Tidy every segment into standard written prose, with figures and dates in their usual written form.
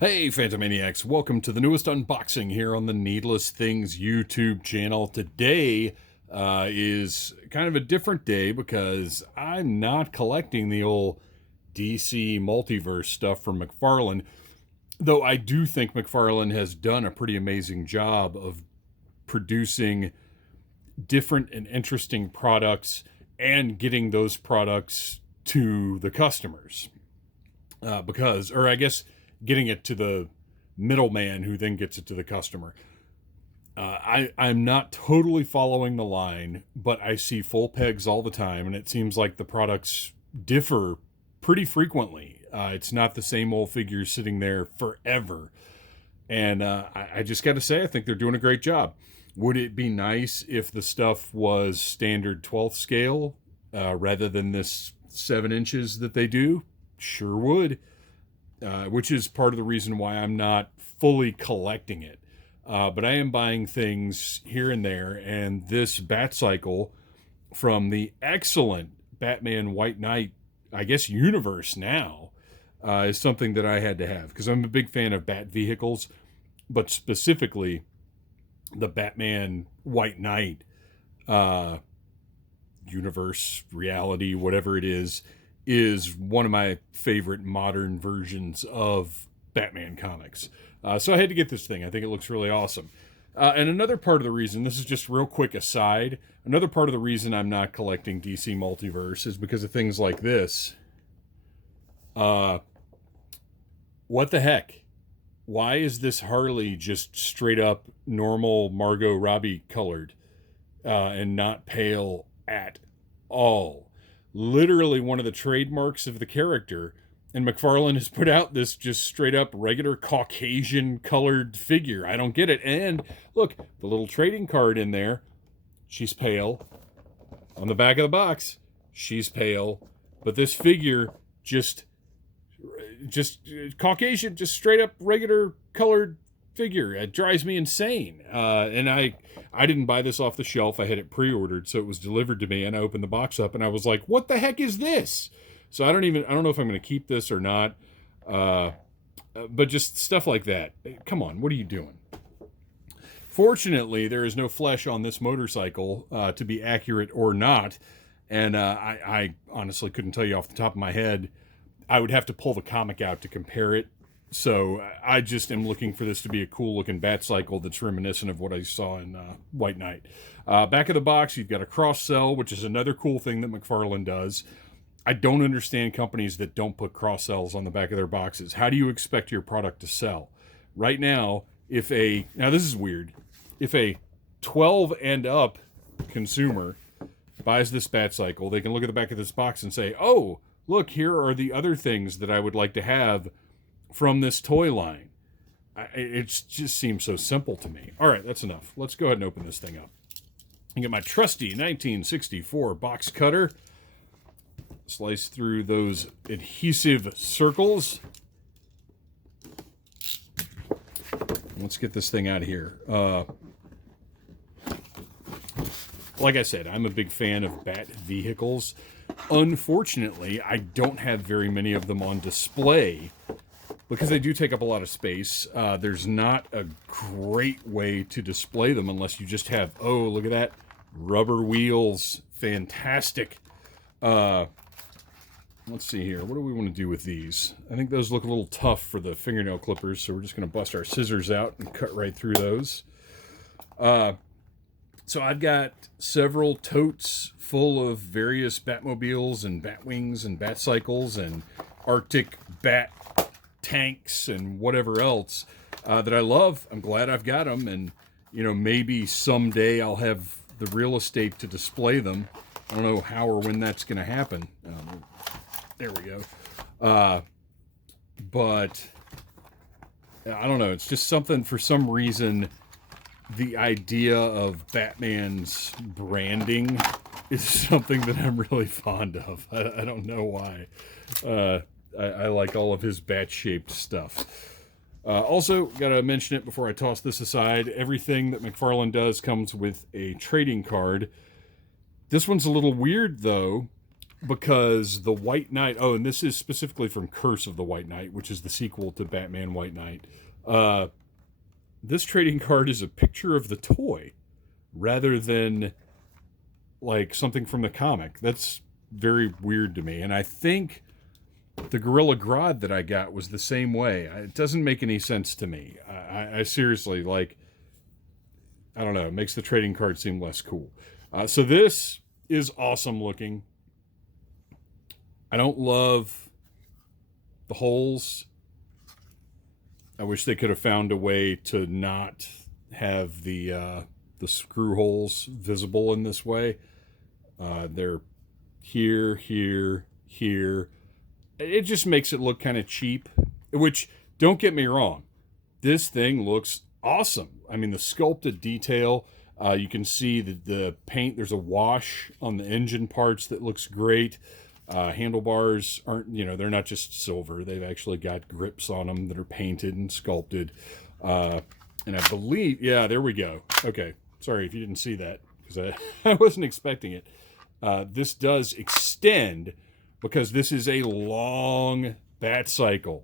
Hey Phantomaniacs, welcome to the newest unboxing here on the Needless Things YouTube channel. Today is kind of a different day because I'm not collecting the old DC Multiverse stuff from McFarlane, though I do think McFarlane has done a pretty amazing job of producing different and interesting products and getting those products to the customers. Or I guess getting it to the middleman who then gets it to the customer. I'm not totally following the line, but I see full pegs all the time, and it seems like the products differ pretty frequently. It's not the same old figures sitting there forever. And I just got to say, I think they're doing a great job. Would it be nice if the stuff was standard 12th scale rather than this 7 inches that they do? Sure would. Which is part of the reason why I'm not fully collecting it. But I am buying things here and there, and this Batcycle from the excellent Batman White Knight, I guess, universe now, is something that I had to have because I'm a big fan of Bat vehicles, but specifically the Batman White Knight universe, reality, whatever it is one of my favorite modern versions of Batman comics. So I had to get this thing. I think it looks really awesome. And another part of the reason, this is just real quick aside, another part of the reason I'm not collecting DC Multiverse is because of things like this. What the heck? Why is this Harley just straight up normal Margot Robbie colored and not pale at all? Literally one of the trademarks of the character, and McFarlane has put out this just straight up regular Caucasian colored figure. I don't get it. And look, the little trading card in there, she's pale. On the back of the box, she's pale. But this figure just Caucasian, just straight up regular colored figure. It drives me insane. And I didn't buy this off the shelf. I had it pre-ordered, so it was delivered to me, and I opened the box up and I was like, what the heck is this? So I don't know if I'm going to keep this or not. But just stuff like that. Come on, what are you doing? Fortunately, there is no flesh on this motorcycle to be accurate or not. And I honestly couldn't tell you off the top of my head. I would have to pull the comic out to compare it. So I just am looking for this to be a cool looking Batcycle that's reminiscent of what I saw in White Knight. Back of the box, you've got a cross sell, which is another cool thing that McFarlane does. I don't understand companies that don't put cross sells on the back of their boxes. How do you expect your product to sell? Right now, now this is weird, if a 12 and up consumer buys this Batcycle, they can look at the back of this box and say, oh, look, here are the other things that I would like to have from this toy line. It just seems so simple to me. All right, that's enough. Let's go ahead and open this thing up. I get my trusty 1964 box cutter. Slice through those adhesive circles. Let's get this thing out of here. Like I said, I'm a big fan of Bat vehicles. Unfortunately, I don't have very many of them on display because they do take up a lot of space. There's not a great way to display them unless you just have, oh, look at that, rubber wheels, fantastic. Let's see here, what do we want to do with these? I think those look a little tough for the fingernail clippers, so we're just going to bust our scissors out and cut right through those. So I've got several totes full of various Batmobiles and Batwings and Batcycles and Arctic Bat tanks and whatever else that I love. I'm glad I've got them, and maybe someday I'll have the real estate to display them. I don't know how or when that's going to happen. There we go. But I don't know. It's just something, for some reason, the idea of Batman's branding is something that I'm really fond of. I don't know why. I like all of his bat-shaped stuff. Also, gotta mention it before I toss this aside, everything that McFarlane does comes with a trading card. This one's a little weird, though. because the White Knight, oh, and this is specifically from Curse of the White Knight, which is the sequel to Batman White Knight. This trading card is a picture of the toy rather than like something from the comic. That's very weird to me. And I think the Gorilla Grodd that I got was the same way. It doesn't make any sense to me. I seriously, like, I don't know, it makes the trading card seem less cool. So this is awesome looking. I don't love the holes. I wish they could have found a way to not have the screw holes visible in this way. They're here, here, here. It just makes it look kind of cheap, which, don't get me wrong, this thing looks awesome. I mean, the sculpted detail, you can see the paint, there's a wash on the engine parts that looks great. Handlebars aren't, they're not just silver. They've actually got grips on them that are painted and sculpted. And I believe, yeah, there we go. Okay, sorry if you didn't see that, because I wasn't expecting it. This does extend, because this is a long Batcycle.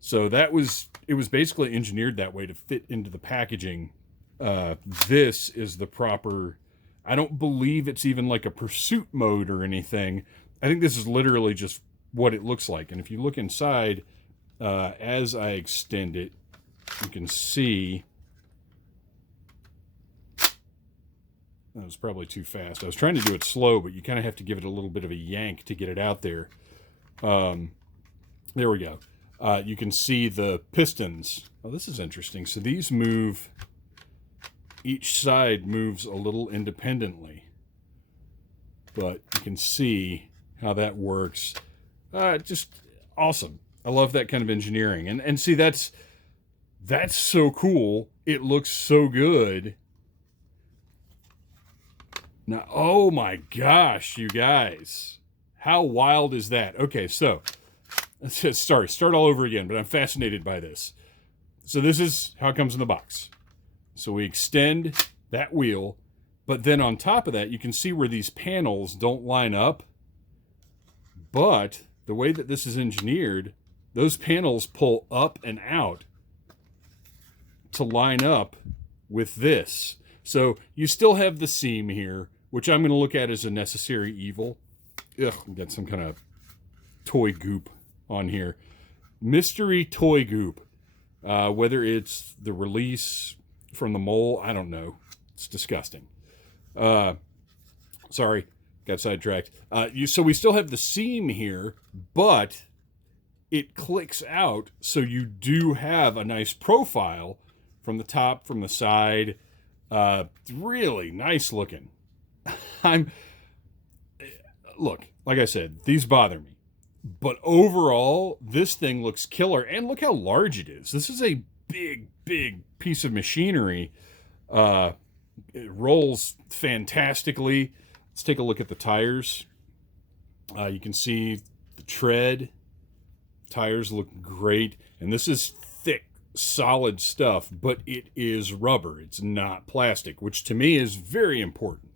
So it was basically engineered that way to fit into the packaging. This is the proper, I don't believe it's even like a pursuit mode or anything. I think this is literally just what it looks like. And if you look inside, as I extend it, you can see, that was probably too fast. I was trying to do it slow, but you kind of have to give it a little bit of a yank to get it out there. There we go. You can see the pistons. Oh, this is interesting. So these move, each side moves a little independently. But you can see how that works. Just awesome. I love that kind of engineering. And see, that's so cool. It looks so good. Now, oh my gosh, you guys. How wild is that? Okay, so, start all over again, but I'm fascinated by this. So this is how it comes in the box. So we extend that wheel, but then on top of that, you can see where these panels don't line up. But the way that this is engineered, those panels pull up and out to line up with this. So you still have the seam here, which I'm going to look at as a necessary evil. Ugh, got some kind of toy goop on here. Mystery toy goop. Whether it's the release from the mole, I don't know. It's disgusting. Sorry, got sidetracked. So we still have the seam here, but it clicks out, so you do have a nice profile from the top, from the side. Really nice looking. Look, like I said, these bother me. But overall, this thing looks killer. And look how large it is. This is a big, big piece of machinery. It rolls fantastically. Let's take a look at the tires. You can see the tread. Tires look great. And this is thick, solid stuff, but it is rubber. It's not plastic, which to me is very important.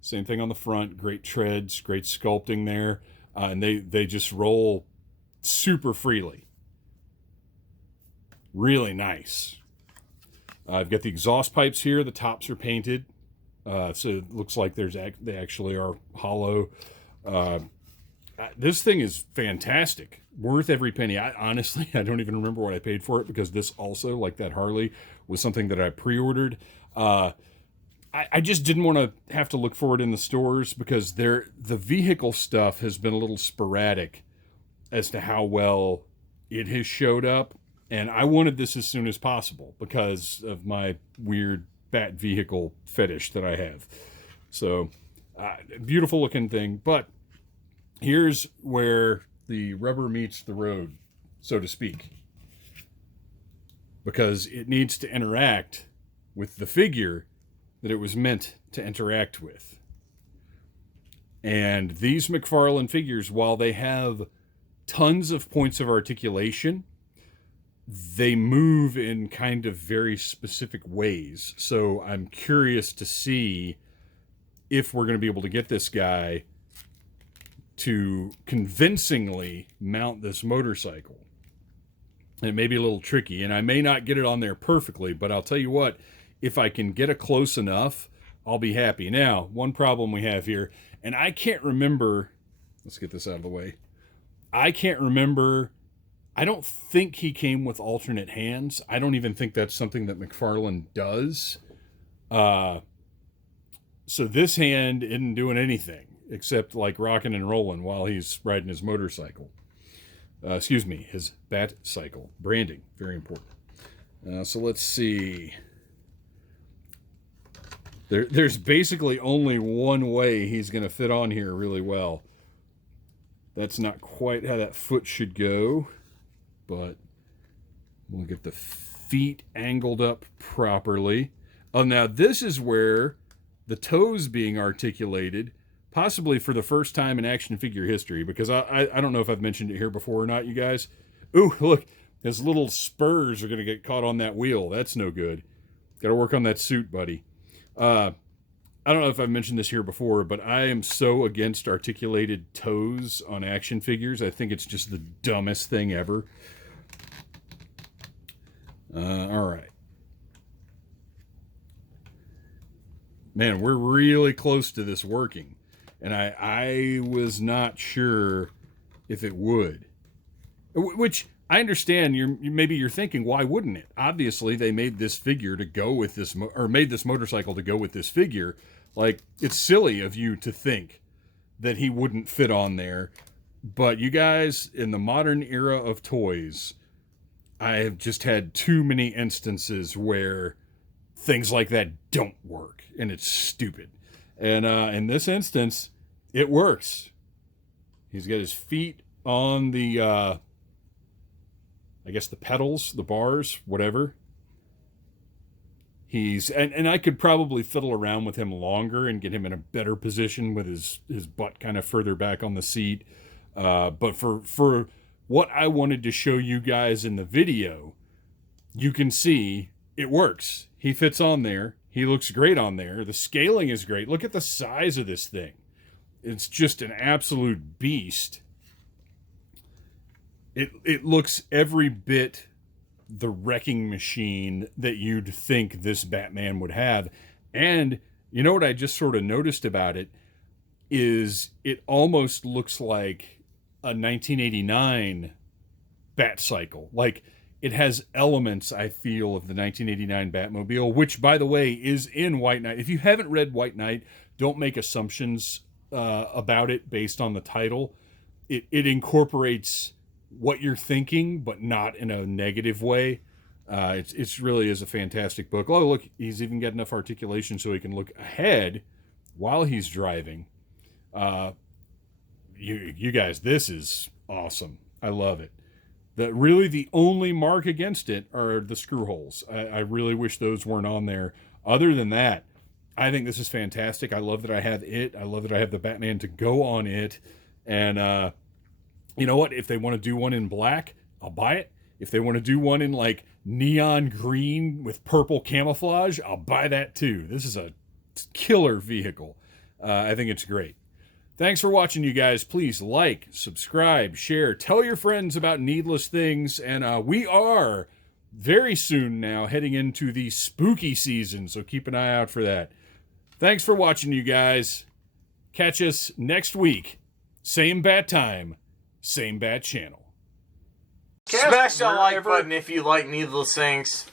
Same thing on the front. Great treads, great sculpting there. And they just roll super freely. Really nice. I've got the exhaust pipes here. The tops are painted. So it looks like they actually are hollow. This thing is fantastic. Worth every penny. Honestly, I don't even remember what I paid for it, because this also, like that Harley, was something that I pre-ordered. I just didn't want to have to look for it in the stores, because the vehicle stuff has been a little sporadic as to how well it has showed up. And I wanted this as soon as possible because of my weird bat vehicle fetish that I have. So, beautiful looking thing. But here's where the rubber meets the road, so to speak. Because it needs to interact with the figure that it was meant to interact with. And these McFarlane figures, while they have tons of points of articulation, they move in kind of very specific ways. So I'm curious to see if we're going to be able to get this guy to convincingly mount this motorcycle. It may be a little tricky, and I may not get it on there perfectly, but I'll tell you what, if I can get it close enough, I'll be happy. Now, one problem we have here, and I can't remember, let's get this out of the way. I can't remember, I don't think he came with alternate hands. I don't even think that's something that McFarlane does. So this hand isn't doing anything except like rocking and rolling while he's riding his motorcycle. Excuse me, his Batcycle. Branding, very important. So let's see. There's basically only one way he's going to fit on here really well. That's not quite how that foot should go, but we'll get the feet angled up properly. Oh, now this is where the toes being articulated, possibly for the first time in action figure history, because I don't know if I've mentioned it here before or not, you guys. Ooh, look, his little spurs are going to get caught on that wheel. That's no good. Got to work on that suit, buddy. I don't know if I've mentioned this here before, but I am so against articulated toes on action figures. I think it's just the dumbest thing ever. All right. Man, we're really close to this working. And I was not sure if it would. Which I understand. Maybe you're thinking, why wouldn't it? Obviously, they made this figure to go with this, or made this motorcycle to go with this figure. Like, it's silly of you to think that he wouldn't fit on there. But you guys, in the modern era of toys, I have just had too many instances where things like that don't work, and it's stupid. And in this instance, it works. He's got his feet on the, I guess the pedals, the bars, whatever. He's, and I could probably fiddle around with him longer and get him in a better position with his butt kind of further back on the seat. But for what I wanted to show you guys in the video, you can see it works. He fits on there. He looks great on there. The scaling is great. Look at the size of this thing. It's just an absolute beast. It looks every bit the wrecking machine that you'd think this Batman would have. And you know what I just sort of noticed about it is it almost looks like a 1989 Batcycle. Like, it has elements, I feel, of the 1989 Batmobile, which, by the way, is in White Knight. If you haven't read White Knight, don't make assumptions about it based on the title. It incorporates what you're thinking, but not in a negative way. It's really is a fantastic book. Oh, look, he's even got enough articulation so he can look ahead while he's driving. You guys, this is awesome. I love it. Really the only mark against it are the screw holes. I really wish those weren't on there. Other than that, I think this is fantastic. I love that I have it. I love that I have the Batman to go on it. And you know what? If they want to do one in black, I'll buy it. If they want to do one in like neon green with purple camouflage, I'll buy that too. This is a killer vehicle. I think it's great. Thanks for watching, you guys. Please like, subscribe, share, tell your friends about Needless Things. And we are very soon now heading into the spooky season, so keep an eye out for that. Thanks for watching, you guys. Catch us next week. Same bat time, same bat channel. Smash that like button if you like Needless Things.